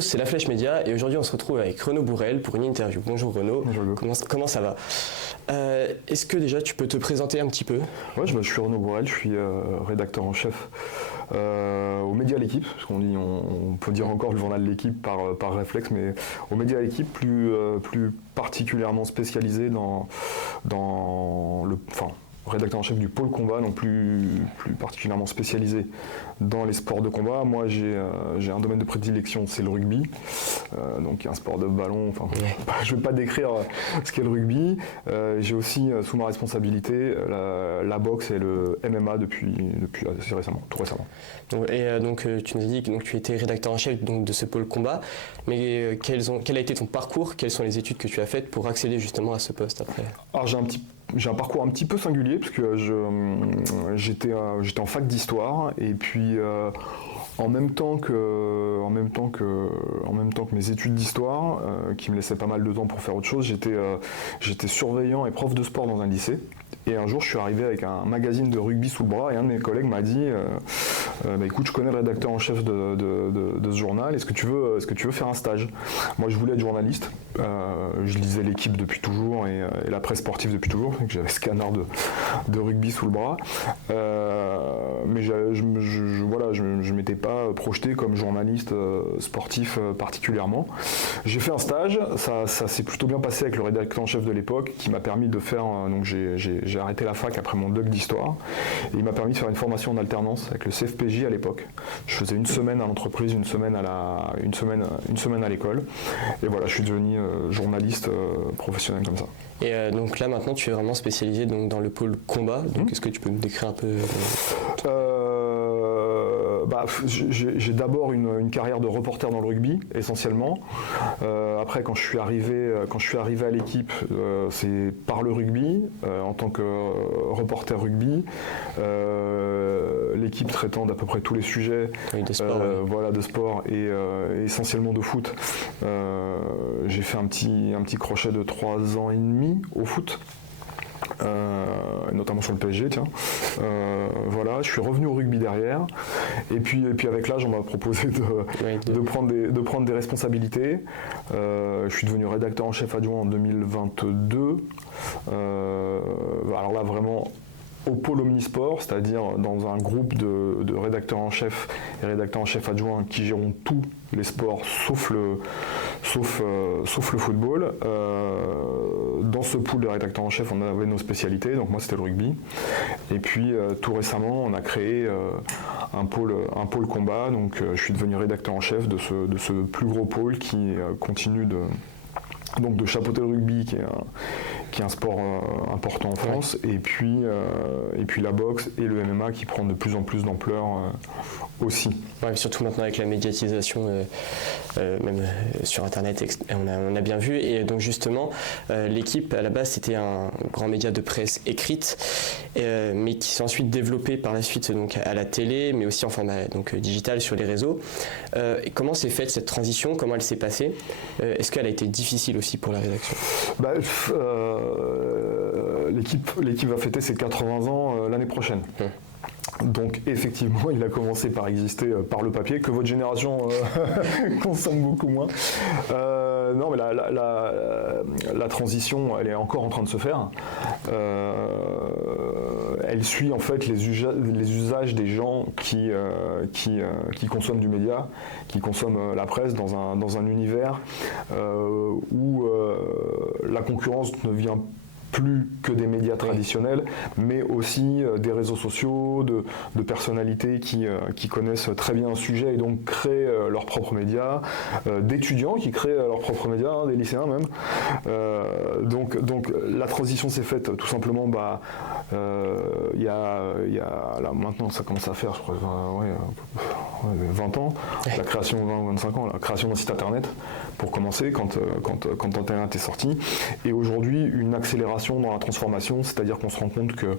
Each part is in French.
tous, c'est La Flèche Média et aujourd'hui on se retrouve avec Renaud Bourrel pour une interview. Bonjour Renaud. Bonjour Hugo. Comment ça va? Est-ce que déjà tu peux te présenter un petit peu? Ouais, je suis Renaud Bourrel, je suis rédacteur en chef au Média L'Équipe, parce on peut dire encore le journal L'Équipe par réflexe, mais au Média L'Équipe plus particulièrement spécialisé dans le... rédacteur en chef du pôle combat, donc plus particulièrement spécialisé dans les sports de combat. Moi, j'ai un domaine de prédilection, c'est le rugby, donc un sport de ballon. Je ne vais pas décrire ce qu'est le rugby. J'ai aussi sous ma responsabilité la boxe et le MMA depuis assez récemment, tout récemment. Donc, tu nous as dit que tu étais rédacteur en chef donc, de ce pôle combat, mais quel a été ton parcours? Quelles sont les études que tu as faites pour accéder justement à ce poste après? Alors, j'ai un parcours un petit peu singulier parce que j'étais en fac d'histoire et puis en même temps que mes études d'histoire qui me laissaient pas mal de temps pour faire autre chose, j'étais surveillant et prof de sport dans un lycée. Et un jour, je suis arrivé avec un magazine de rugby sous le bras et un de mes collègues m'a dit écoute, je connais le rédacteur en chef de ce journal, est-ce que tu veux faire un stage? Moi, je voulais être journaliste. Je lisais L'Équipe depuis toujours et la presse sportive depuis toujours, donc j'avais ce canard de rugby sous le bras. Mais je ne m'étais pas projeté comme journaliste sportif particulièrement. J'ai fait un stage, ça s'est plutôt bien passé avec le rédacteur en chef de l'époque qui m'a permis de faire, donc j'ai arrêté la fac après mon doc d'histoire et il m'a permis de faire une formation en alternance avec le CFPJ à l'époque. Je faisais une semaine à l'entreprise, une semaine à l'école et voilà, je suis devenu journaliste professionnel comme ça. Et donc là maintenant tu es vraiment spécialisé donc, dans le pôle combat, donc est-ce que tu peux nous décrire un peu j'ai d'abord une carrière de reporter dans le rugby essentiellement. Après quand je suis arrivé à L'Équipe, c'est par le rugby en tant que reporter rugby. L'Équipe traitant d'à peu près tous les sujets de sport, de sport et essentiellement de foot. J'ai fait un petit crochet de 3 ans et demi au foot. Notamment sur le PSG, je suis revenu au rugby derrière et puis avec l'âge on m'a proposé de prendre des responsabilités. Je suis devenu rédacteur en chef adjoint en 2022. Alors là vraiment au pôle omnisport, c'est-à-dire dans un groupe de rédacteurs en chef et rédacteurs en chef adjoints qui gérons tous les sports sauf le football. Dans ce pool de rédacteurs en chef, on avait nos spécialités, donc moi c'était le rugby. Et puis tout récemment, on a créé un pôle combat, donc je suis devenu rédacteur en chef de ce plus gros pôle qui continue de chapeauter le rugby qui est un sport important en France, et puis la boxe et le MMA qui prend de plus en plus d'ampleur aussi. Ouais, surtout maintenant avec la médiatisation même sur internet, on a bien vu. Et donc justement L'Équipe à la base c'était un grand média de presse écrite mais qui s'est ensuite développé par la suite donc à la télé mais aussi en format donc digital sur les réseaux. Et comment s'est faite cette transition? Comment elle s'est passée? Est-ce qu'elle a été difficile aussi pour la rédaction? L'Équipe va fêter ses 80 ans l'année prochaine. Donc effectivement, il a commencé par exister par le papier, que votre génération consomme beaucoup moins. Non, mais la transition, elle est encore en train de se faire. Elle suit en fait les usages des gens qui consomment du média, qui consomment la presse dans un univers où la concurrence ne vient plus que des médias traditionnels, mais aussi des réseaux sociaux, de personnalités qui connaissent très bien un sujet et donc créent leurs propres médias, d'étudiants qui créent leurs propres médias, des lycéens même. Donc la transition s'est faite tout simplement, il y a là, maintenant ça commence à faire, je crois, 20 ans, la création, 25 ans, la création d'un site internet pour commencer quand Internet est sorti, et aujourd'hui une accélération dans la transformation, c'est-à-dire qu'on se rend compte que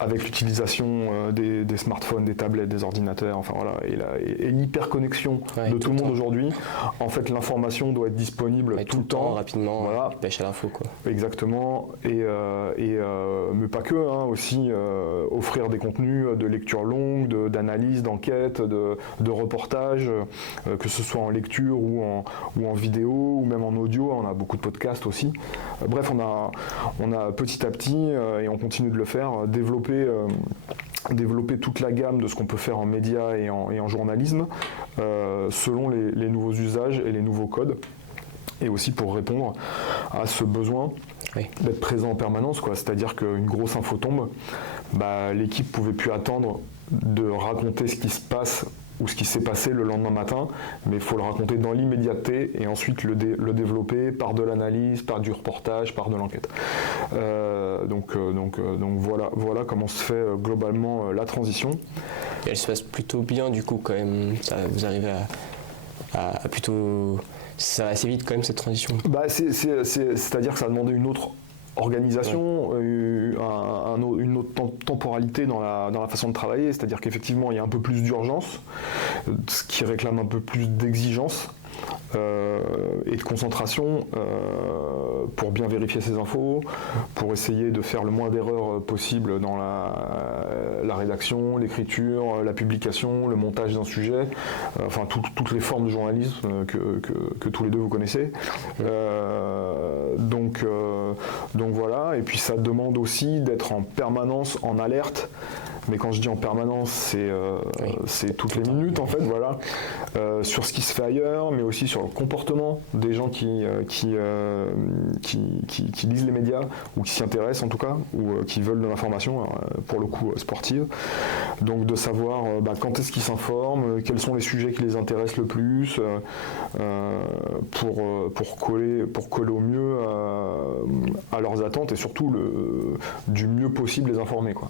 avec l'utilisation des smartphones, des tablettes, des ordinateurs, et l'hyperconnexion de tout le monde aujourd'hui, en fait l'information doit être disponible tout le temps, rapidement, pêche à l'info quoi. Exactement, et mais pas que, hein, aussi offrir des contenus de lecture longue, d'analyse, d'enquête, de reportage, que ce soit en lecture ou en vidéo ou même en audio. On a beaucoup de podcasts aussi. Bref, on a petit à petit, et on continue de le faire, développer toute la gamme de ce qu'on peut faire en médias et en journalisme selon les nouveaux usages et les nouveaux codes, et aussi pour répondre à ce besoin d'être présent en permanence, quoi. C'est-à-dire qu'une grosse info tombe, l'équipe ne pouvait plus attendre de raconter ce qui se passe ou ce qui s'est passé le lendemain matin, mais il faut le raconter dans l'immédiateté et ensuite le développer par de l'analyse, par du reportage, par de l'enquête. Donc voilà comment se fait globalement la transition. Et elle se passe plutôt bien du coup quand même, vous arrivez à plutôt... Ça va assez vite quand même cette transition. C'est-à-dire que ça a demandé une autre organisation, une autre temporalité dans la façon de travailler, c'est-à-dire qu'effectivement il y a un peu plus d'urgence, ce qui réclame un peu plus d'exigence et de concentration pour bien vérifier ces infos, pour essayer de faire le moins d'erreurs possible dans la rédaction, l'écriture, la publication, le montage d'un sujet, enfin toutes les formes de journalisme que tous les deux vous connaissez. Donc voilà, et puis ça demande aussi d'être en permanence en alerte. Mais quand je dis en permanence, c'est toutes les minutes en fait, voilà, sur ce qui se fait ailleurs, mais aussi sur le comportement des gens qui lisent les médias ou qui s'y intéressent en tout cas, ou qui veulent de l'information, pour le coup sportive. Donc de savoir quand est-ce qu'ils s'informent, quels sont les sujets qui les intéressent le plus, pour coller au mieux à leurs attentes et surtout du mieux possible les informer, quoi.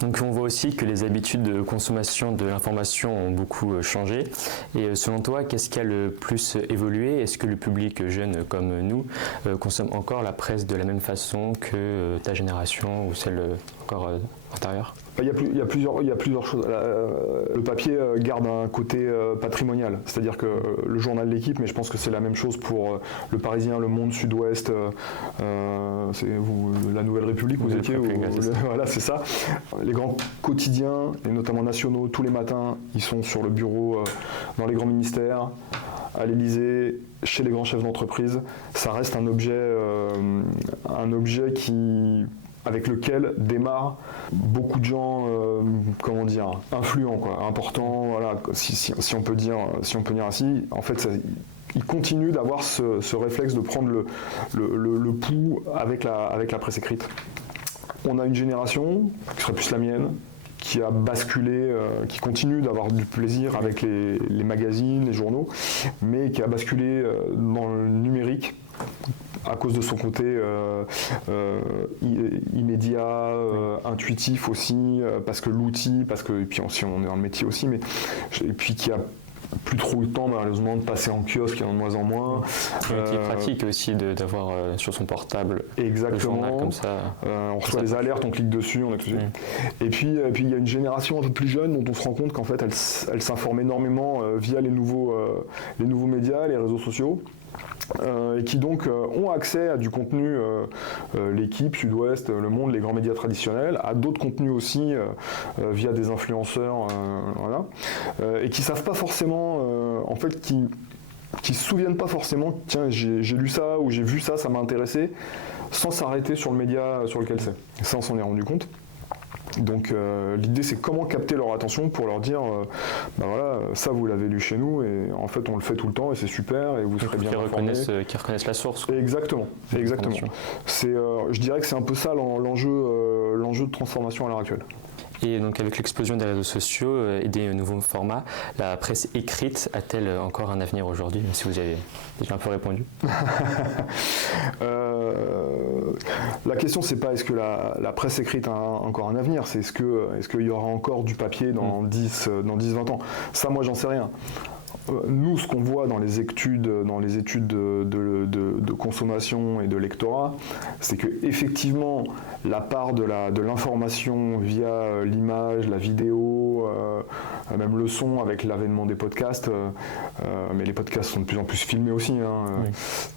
Donc on voit aussi que les habitudes de consommation de l'information ont beaucoup changé. Et selon toi, qu'est-ce qui a le plus évolué? Est-ce que le public jeune comme nous consomme encore la presse de la même façon que ta génération ou celle encore antérieure? Il y a plusieurs choses. Le papier garde un côté patrimonial, c'est-à-dire que le journal de l'équipe, mais je pense que c'est la même chose pour le Parisien, le Monde, Sud-Ouest, la Nouvelle République, vous étiez, voilà, c'est ça. Les grands quotidiens, et notamment nationaux, tous les matins, ils sont sur le bureau, dans les grands ministères, à l'Élysée, chez les grands chefs d'entreprise. Ça reste un objet avec lequel démarrent beaucoup de gens, influents, quoi, importants, voilà, si on peut dire ainsi. En fait, ils continuent d'avoir ce réflexe de prendre le pouls avec la presse écrite. On a une génération, qui serait plus la mienne, qui a basculé, qui continue d'avoir du plaisir avec les magazines, les journaux, mais qui a basculé dans le numérique, à cause de son côté immédiat, intuitif aussi, parce que l'outil, et puis si on est dans le métier aussi, et puis qui a plus trop le temps malheureusement de passer en kiosque, il y en a de moins en moins. Qui est pratique aussi d'avoir sur son portable. Exactement. Le journal comme ça. On reçoit des alertes, on clique dessus, on est tout de suite. Et puis il y a une génération un peu plus jeune dont on se rend compte qu'en fait elle s'informe énormément via les nouveaux médias, les réseaux sociaux. Et qui donc ont accès à du contenu, l'équipe, Sud-Ouest, Le Monde, les grands médias traditionnels, à d'autres contenus aussi via des influenceurs, voilà, et qui savent pas forcément, en fait, qui se souviennent pas forcément, tiens, j'ai lu ça ou j'ai vu ça, ça m'a intéressé, sans s'arrêter sur le média sur lequel c'est. Et ça, on s'en est rendu compte. Donc l'idée, c'est comment capter leur attention pour leur dire voilà, ça vous l'avez lu chez nous et en fait on le fait tout le temps et c'est super et vous serez bien informés. Qui reconnaissent la source. Exactement. Je dirais que c'est un peu ça l'enjeu de transformation à l'heure actuelle. Et donc avec l'explosion des réseaux sociaux et des nouveaux formats, la presse écrite a-t-elle encore un avenir aujourd'hui, même si vous y avez déjà un peu répondu? La question, c'est pas est-ce que la presse écrite a encore un avenir, c'est est-ce qu'il y aura encore du papier dans 10-20 ans. Ça, moi, j'en sais rien. Nous, ce qu'on voit dans les études de consommation et de lectorat, c'est que effectivement, la part de l'information via l'image, la vidéo, même le son avec l'avènement des podcasts, mais les podcasts sont de plus en plus filmés aussi,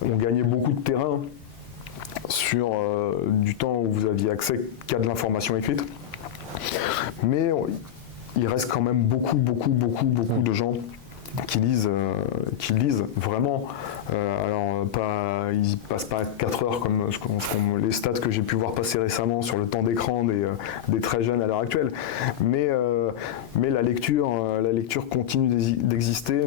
ont gagné beaucoup de terrain. sur du temps où vous aviez accès qu'à de l'information écrite. Mais il reste quand même beaucoup de gens qui lisent vraiment. Alors ils passent pas 4 heures comme les stats que j'ai pu voir passer récemment sur le temps d'écran des très jeunes à l'heure actuelle. Mais la lecture continue d'exister,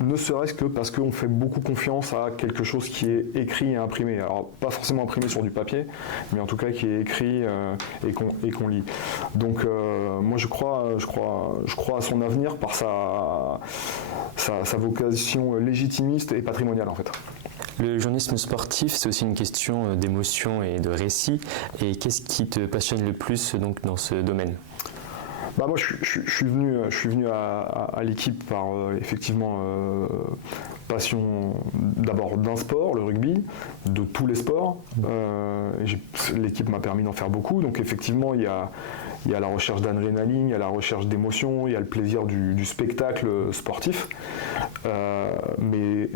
ne serait-ce que parce qu'on fait beaucoup confiance à quelque chose qui est écrit et imprimé. Alors pas forcément imprimé sur du papier, mais en tout cas qui est écrit et qu'on lit. Donc moi je crois à son avenir par sa vocation légitimiste et patrimoniale en fait. Le journalisme sportif, c'est aussi une question d'émotion et de récit. Et qu'est-ce qui te passionne le plus donc, dans ce domaine ? Moi, je suis venu à l'équipe par effectivement passion d'abord d'un sport, le rugby, de tous les sports. L'équipe m'a permis d'en faire beaucoup. Donc effectivement, il y a la recherche d'adrénaline, il y a la recherche d'émotion, il y a le plaisir du spectacle sportif. Mais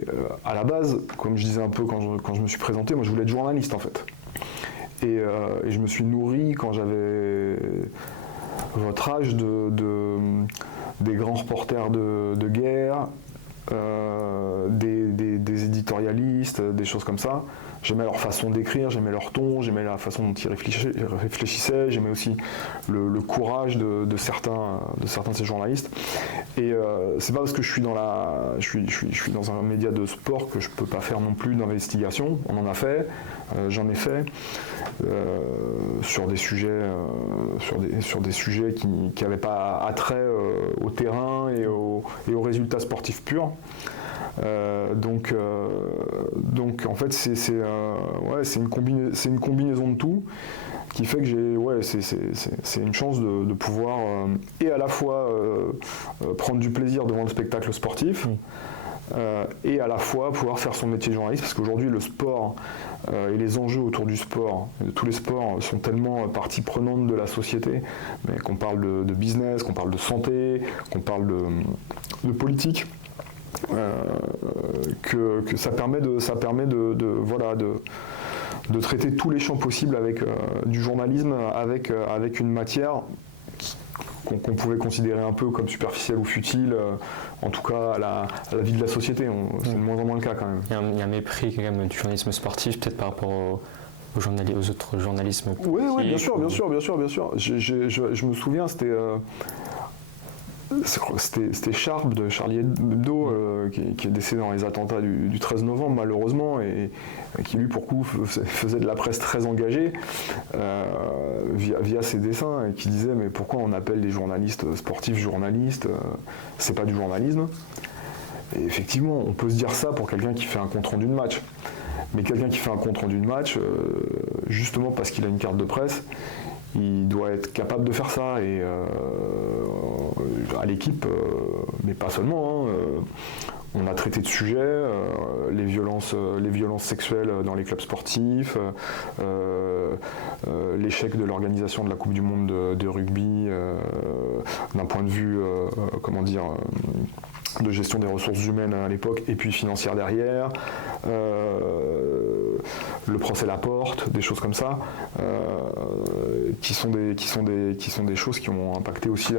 à la base, comme je disais un peu quand je me suis présenté, moi je voulais être journaliste en fait. Et je me suis nourri quand j'avais votre âge des grands reporters de guerre, des éditorialistes, des choses comme ça. J'aimais leur façon d'écrire, j'aimais leur ton, j'aimais la façon dont ils réfléchissaient, j'aimais aussi le courage de certains de ces journalistes. Et c'est pas parce que je suis dans un média de sport que je peux pas faire non plus d'investigation. On en a fait, j'en ai fait sur des sujets qui n'avaient pas attrait au terrain et aux résultats sportifs purs. Donc en fait c'est une combinaison de tout qui fait que c'est une chance de pouvoir et à la fois prendre du plaisir devant le spectacle sportif et à la fois pouvoir faire son métier de journaliste, parce qu'aujourd'hui le sport et les enjeux autour du sport, de tous les sports, sont tellement partie prenante de la société, mais qu'on parle de business, qu'on parle de santé, qu'on parle de politique. Que ça permet de traiter tous les champs possibles avec du journalisme, avec une matière qu'on pouvait considérer un peu comme superficielle ou futile, en tout cas à la vie de la société. C'est de moins en moins le cas quand même. Il y a un mépris quand même du journalisme sportif, peut-être par rapport aux autres journalismes. Oui, bien sûr. Je me souviens, c'était Sharp de Charlie Hebdo qui est décédé dans les attentats du 13 novembre malheureusement, et qui lui pour coup faisait de la presse très engagée via ses dessins, et qui disait mais pourquoi on appelle les journalistes sportifs journalistes, c'est pas du journalisme. Et effectivement on peut se dire ça pour quelqu'un qui fait un compte rendu de match, mais quelqu'un qui fait un compte rendu de match justement parce qu'il a une carte de presse, il doit être capable de faire ça, et à l'équipe, mais pas seulement, on a traité de sujets, les violences sexuelles dans les clubs sportifs, l'échec de l'organisation de la Coupe du Monde de rugby d'un point de vue, de gestion des ressources humaines à l'époque, et puis financière derrière, le procès Laporte, des choses comme ça, qui sont des choses qui ont impacté aussi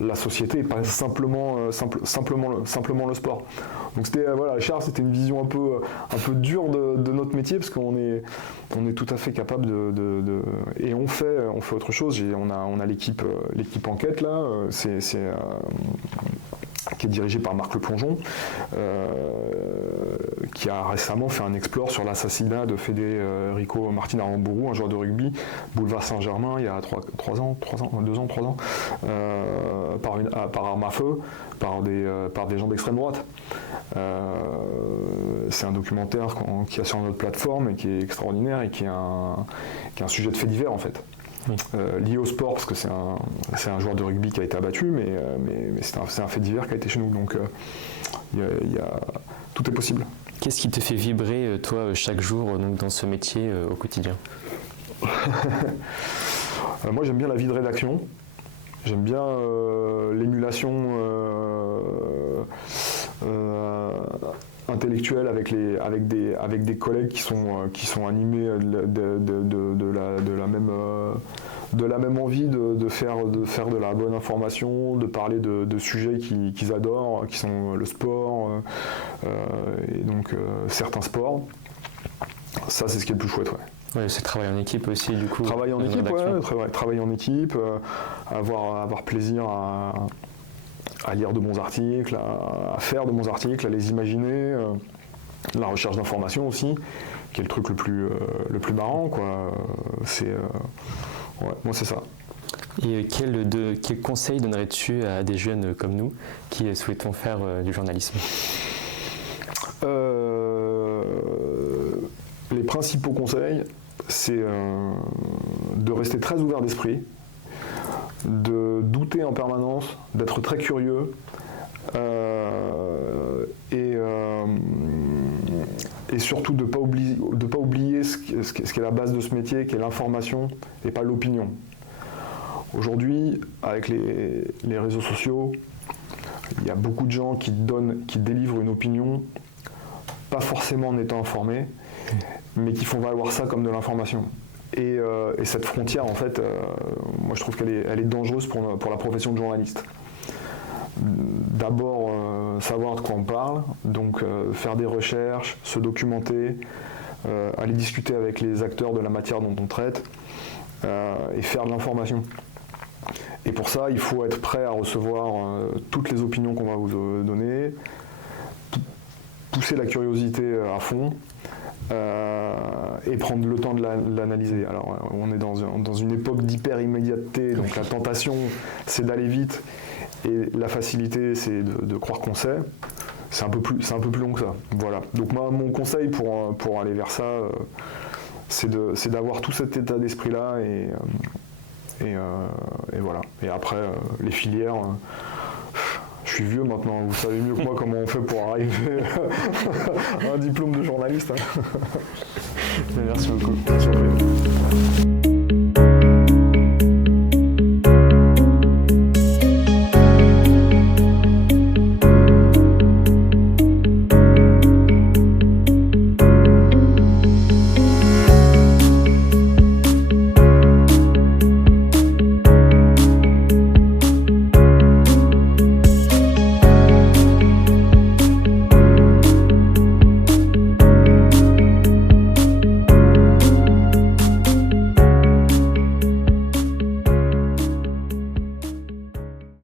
la société, et pas simplement le sport. Donc c'était Charles, c'était une vision un peu dure de notre métier, parce qu'on est tout à fait capable et on fait autre chose. On a l'équipe enquête là, qui est dirigé par Marc Le Plongeon, qui a récemment fait un explore sur l'assassinat de Federico Martin Aramburu, un joueur de rugby, boulevard Saint-Germain, il y a 2 ans, 3 ans, par arme à feu, par des gens d'extrême droite. C'est un documentaire qui est sur notre plateforme et qui est extraordinaire, et qui est un sujet de fait divers en fait. Lié au sport, parce que c'est un joueur de rugby qui a été abattu, mais c'est un fait divers qui a été chez nous, donc tout est possible. Qu'est-ce qui te fait vibrer, toi, chaque jour donc, dans ce métier au quotidien? Moi, j'aime bien la vie de rédaction, j'aime bien l'émulation intellectuelle avec des collègues qui sont animés de la même envie de faire de la bonne information, de parler de sujets qu'ils adorent, qui sont le sport, et donc certains sports. Ça, c'est ce qui est le plus chouette, ouais. Ouais, c'est travailler en équipe aussi, du coup. Travailler en équipe, travailler en équipe, avoir plaisir à lire de bons articles, à faire de bons articles, à les imaginer, la recherche d'informations aussi, qui est le truc le plus marrant, quoi. Moi c'est ça. Et quel conseil donnerais-tu à des jeunes comme nous qui souhaitons faire du journalisme ? Les principaux conseils, c'est de rester très ouvert d'esprit, de douter en permanence, d'être très curieux, et surtout de ne pas oublier ce qui est la base de ce métier, qui est l'information et pas l'opinion. Aujourd'hui, avec les réseaux sociaux, il y a beaucoup de gens qui délivrent une opinion, pas forcément en étant informés, mais qui font valoir ça comme de l'information. Et cette frontière, en fait, moi je trouve qu'elle est dangereuse pour la profession de journaliste. D'abord, savoir de quoi on parle, donc faire des recherches, se documenter, aller discuter avec les acteurs de la matière dont on traite, et faire de l'information. Et pour ça, il faut être prêt à recevoir toutes les opinions qu'on va vous donner, pousser la curiosité à fond, et prendre le temps de l'analyser. Alors, on est dans une époque d'hyper-immédiateté, donc la tentation, c'est d'aller vite, et la facilité, c'est de croire qu'on sait. C'est un peu plus long que ça. Voilà. Donc moi, mon conseil pour aller vers ça, c'est d'avoir tout cet état d'esprit-là, et voilà. Et après, les filières... je suis vieux maintenant, vous savez mieux que moi comment on fait pour arriver à un diplôme de journaliste. Merci beaucoup.